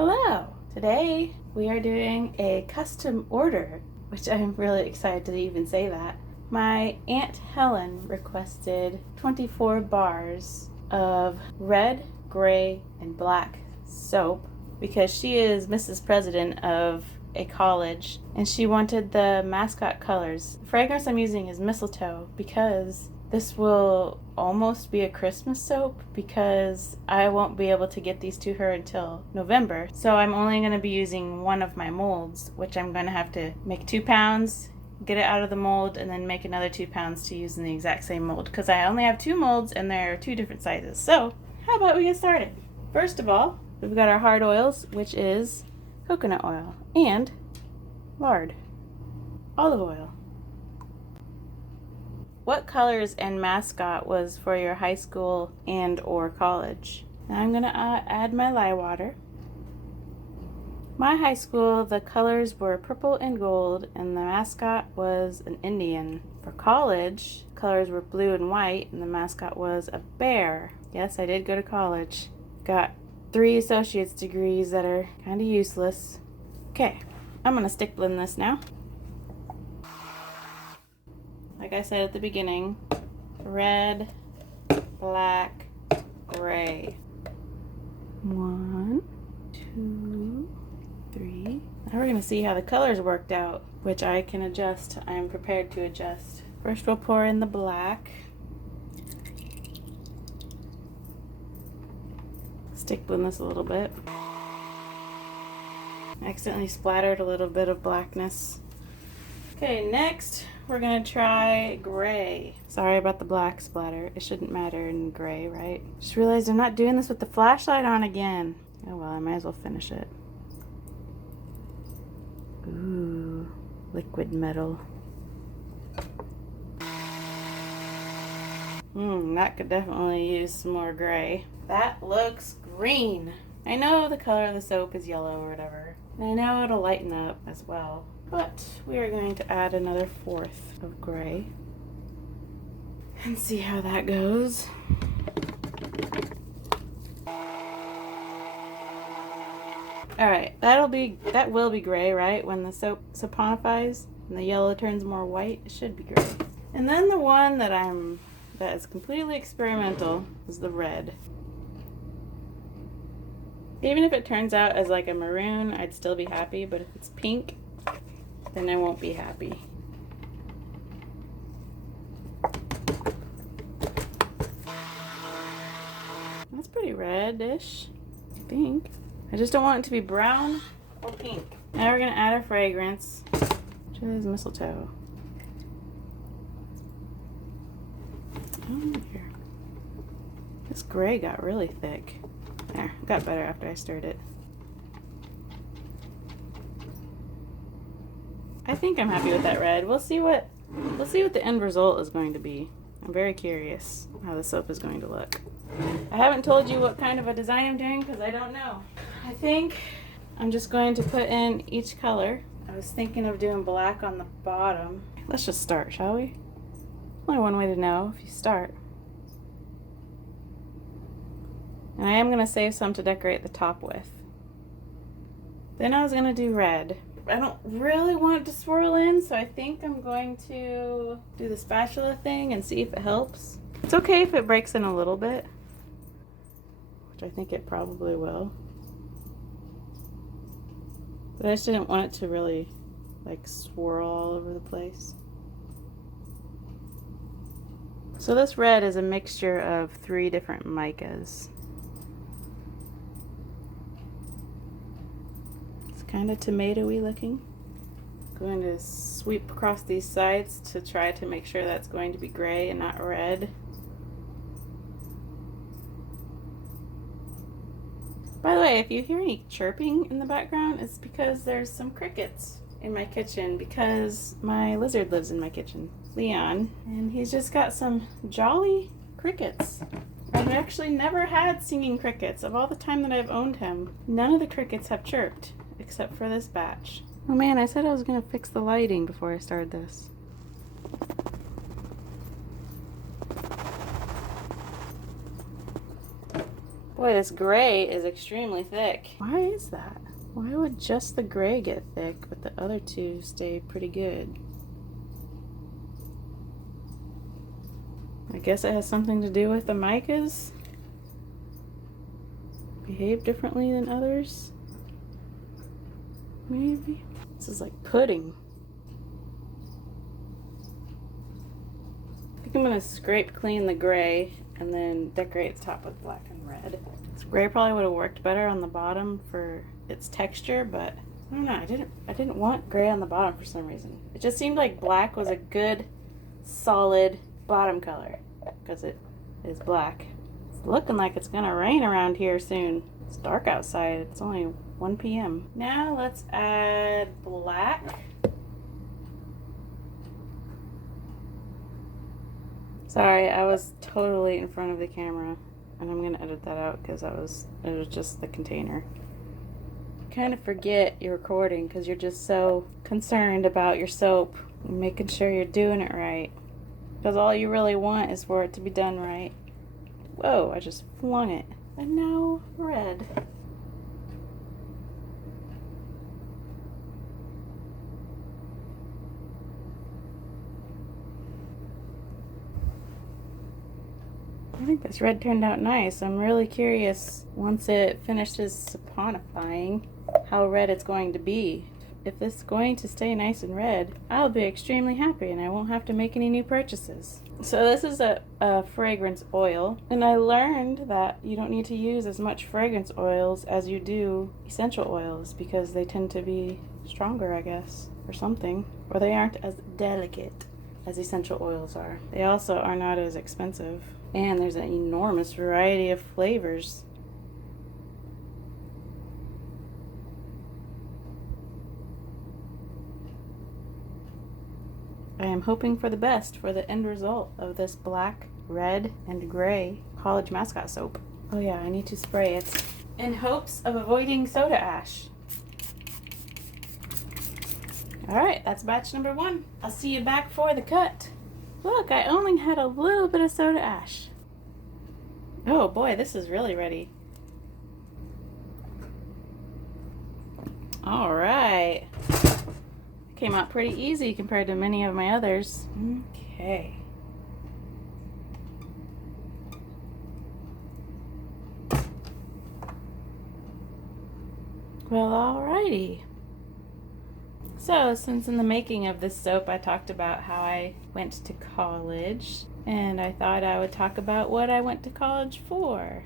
Hello! Today we are doing a custom order, which I'm really excited to even say that. My Aunt Helen requested 24 bars of red, gray, and black soap because she is Mrs. President of a college and she wanted the mascot colors. The fragrance I'm using is Mistletoe because this will almost be a Christmas soap because I won't be able to get these to her until November. So I'm only going to be using one of my molds, which I'm going to have to make 2 pounds, get it out of the mold, and then make another 2 pounds to use in the exact same mold because I only have 2 molds and they're 2 different sizes. So how about we get started? First of all, we've got our hard oils, which is coconut oil and lard, olive oil. What colors and mascot was for your high school and or college? Now I'm going to add my lye water. My high school, the colors were purple and gold, and the mascot was an Indian. For college, colors were blue and white, and the mascot was a bear. Yes, I did go to college. Got 3 associate's degrees that are kind of useless. Okay, I'm going to stick blend this now. Like I said at the beginning, red, black, gray. 1, 2, 3. Now we're going to see how the colors worked out, which I can adjust. I'm prepared to adjust. First we'll pour in the black. Stick blend this a little bit. Accidentally splattered a little bit of blackness. Okay, next we're gonna try gray. Sorry about the black splatter. It shouldn't matter in gray, right? Just realized I'm not doing this with the flashlight on again. Oh well, I might as well finish it. Ooh, liquid metal. That could definitely use some more gray. That looks green. I know the color of the soap is yellow or whatever. And I know it'll lighten up as well. But we are going to add another 1/4 of gray and see how that goes. Alright, that will be gray, right? When the soap saponifies and the yellow turns more white, it should be gray. And then the one that is completely experimental is the red. Even if it turns out as like a maroon, I'd still be happy, but if it's pink, then I won't be happy. That's pretty reddish, I think. I just don't want it to be brown or pink. Now we're gonna add our fragrance, which is mistletoe. Oh dear. This gray got really thick. There, got better after I stirred it. I think I'm happy with that red. We'll see what the end result is going to be. I'm very curious how the soap is going to look. I haven't told you what kind of a design I'm doing because I don't know. I think I'm just going to put in each color. I was thinking of doing black on the bottom. Let's just start, shall we? Only one way to know if you start. And I am going to save some to decorate the top with. Then I was going to do red. I don't really want it to swirl in, so I think I'm going to do the spatula thing and see if it helps. It's okay if it breaks in a little bit, which I think it probably will. But I just didn't want it to really like swirl all over the place. So this red is a mixture of 3 different micas. Kind of tomatoey looking. Going to sweep across these sides to try to make sure that's going to be gray and not red. By the way, if you hear any chirping in the background, it's because there's some crickets in my kitchen because my lizard lives in my kitchen, Leon, and he's just got some jolly crickets. I've actually never had singing crickets. Of all the time that I've owned him, none of the crickets have chirped. Except for this batch. Oh man, I said I was going to fix the lighting before I started this. Boy, this gray is extremely thick. Why is that? Why would just the gray get thick, but the other two stay pretty good? I guess it has something to do with the micas. Behave differently than others? Maybe? This is like pudding. I think I'm gonna scrape clean the gray and then decorate the top with black and red. This gray probably would have worked better on the bottom for its texture, but I don't know, I didn't want gray on the bottom for some reason. It just seemed like black was a good, solid bottom color, because it is black. It's looking like it's gonna rain around here soon. It's dark outside, it's only 1 p.m. Now let's add black. Sorry, I was totally in front of the camera, and I'm gonna edit that out because it was just the container. You kind of forget you're recording because you're just so concerned about your soap and making sure you're doing it right. Because all you really want is for it to be done right. Whoa, I just flung it. And now red. I think this red turned out nice. I'm really curious, once it finishes saponifying, how red it's going to be. If this is going to stay nice and red, I'll be extremely happy and I won't have to make any new purchases. So this is a fragrance oil, and I learned that you don't need to use as much fragrance oils as you do essential oils because they tend to be stronger, I guess, or something. Or they aren't as delicate as essential oils are. They also are not as expensive. And there's an enormous variety of flavors. I am hoping for the best for the end result of this black, red, and gray college mascot soap. Oh yeah, I need to spray it in hopes of avoiding soda ash. Alright, that's batch number 1. I'll see you back for the cut. Look, I only had a little bit of soda ash. Oh boy, this is really ready. Alright. Came out pretty easy compared to many of my others. Okay. Well, alrighty. So, since in the making of this soap I talked about how I went to college, and I thought I would talk about what I went to college for.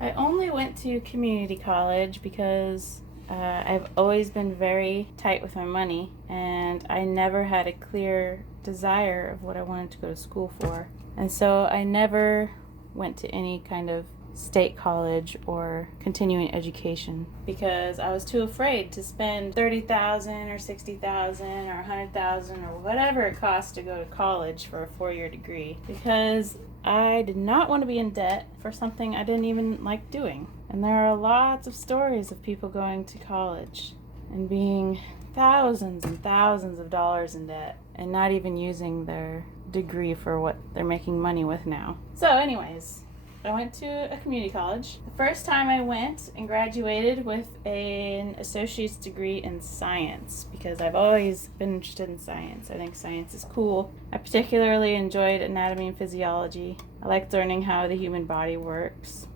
I only went to community college because I've always been very tight with my money, and I never had a clear desire of what I wanted to go to school for. And so I never went to any kind of state college or continuing education because I was too afraid to spend $30,000 or $60,000 or $100,000 or whatever it costs to go to college for a 4-year degree, because I did not want to be in debt for something I didn't even like doing. And there are lots of stories of people going to college and being thousands and thousands of dollars in debt and not even using their degree for what they're making money with now. So anyways, I went to a community college. The first time I went and graduated with an associate's degree in science because I've always been interested in science. I think science is cool. I particularly enjoyed anatomy and physiology. I liked learning how the human body works.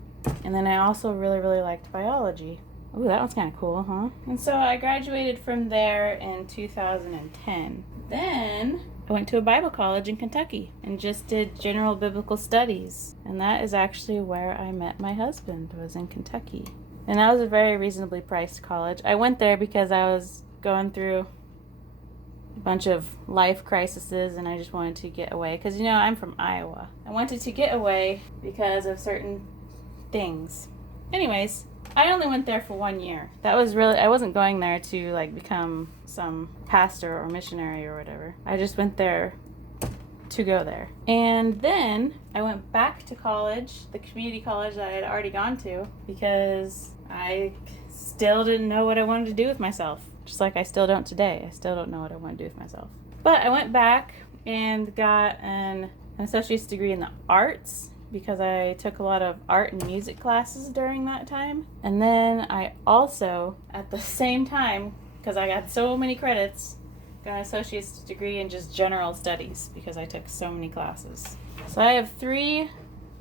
And then I also really liked biology. Ooh, that one's kind of cool, huh? And so I graduated from there in 2010. Then I went to a Bible college in Kentucky and just did general biblical studies. And that is actually where I met my husband, was in Kentucky. And that was a very reasonably priced college. I went there because I was going through a bunch of life crises and I just wanted to get away. Because, you know, I'm from Iowa. I wanted to get away because of certain things. Anyways, I only went there for 1 year. That was really, I wasn't going there to like become some pastor or missionary or whatever. I just went there to go there. And then I went back to college, the community college that I had already gone to, because I still didn't know what I wanted to do with myself. Just like I still don't today. I still don't know what I want to do with myself. But I went back and got an associate's degree in the arts because I took a lot of art and music classes during that time. And then I also, at the same time, because I got so many credits, got an associate's degree in just general studies because I took so many classes. So I have 3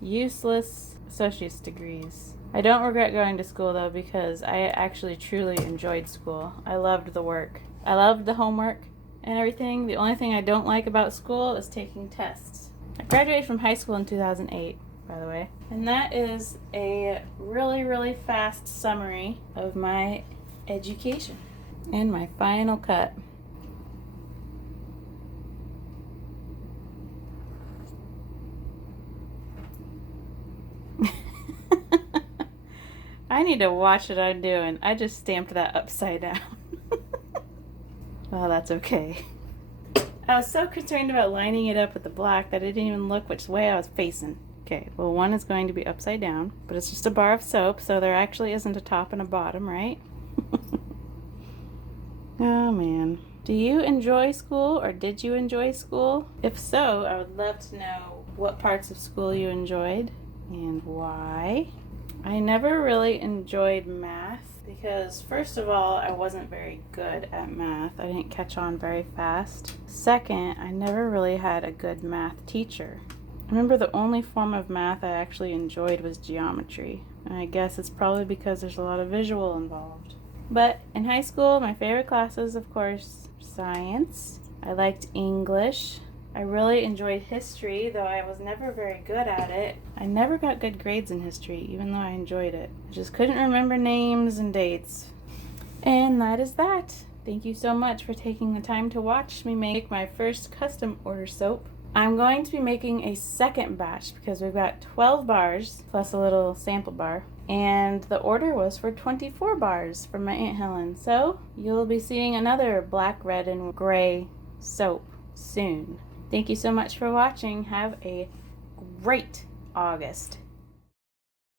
useless associate's degrees. I don't regret going to school though, because I actually truly enjoyed school. I loved the work. I loved the homework and everything. The only thing I don't like about school is taking tests. I graduated from high school in 2008, by the way. And that is a really, really fast summary of my education and my final cut. I need to watch what I'm doing. I just stamped that upside down. Well, that's okay. I was so concerned about lining it up with the black that I didn't even look which way I was facing. Okay, well, one is going to be upside down, but it's just a bar of soap, so there actually isn't a top and a bottom, right? Oh, man. Do you enjoy school, or did you enjoy school? If so, I would love to know what parts of school you enjoyed and why. I never really enjoyed math because, first of all, I wasn't very good at math. I didn't catch on very fast. Second, I never really had a good math teacher. I remember the only form of math I actually enjoyed was geometry. And I guess it's probably because there's a lot of visual involved. But in high school, my favorite classes, of course, science. I liked English. I really enjoyed history, though I was never very good at it. I never got good grades in history, even though I enjoyed it. I just couldn't remember names and dates. And that is that. Thank you so much for taking the time to watch me make my first custom order soap. I'm going to be making a second batch because we've got 12 bars plus a little sample bar. And the order was for 24 bars from my Aunt Helen. So you'll be seeing another black, red, and gray soap soon. Thank you so much for watching. Have a great August.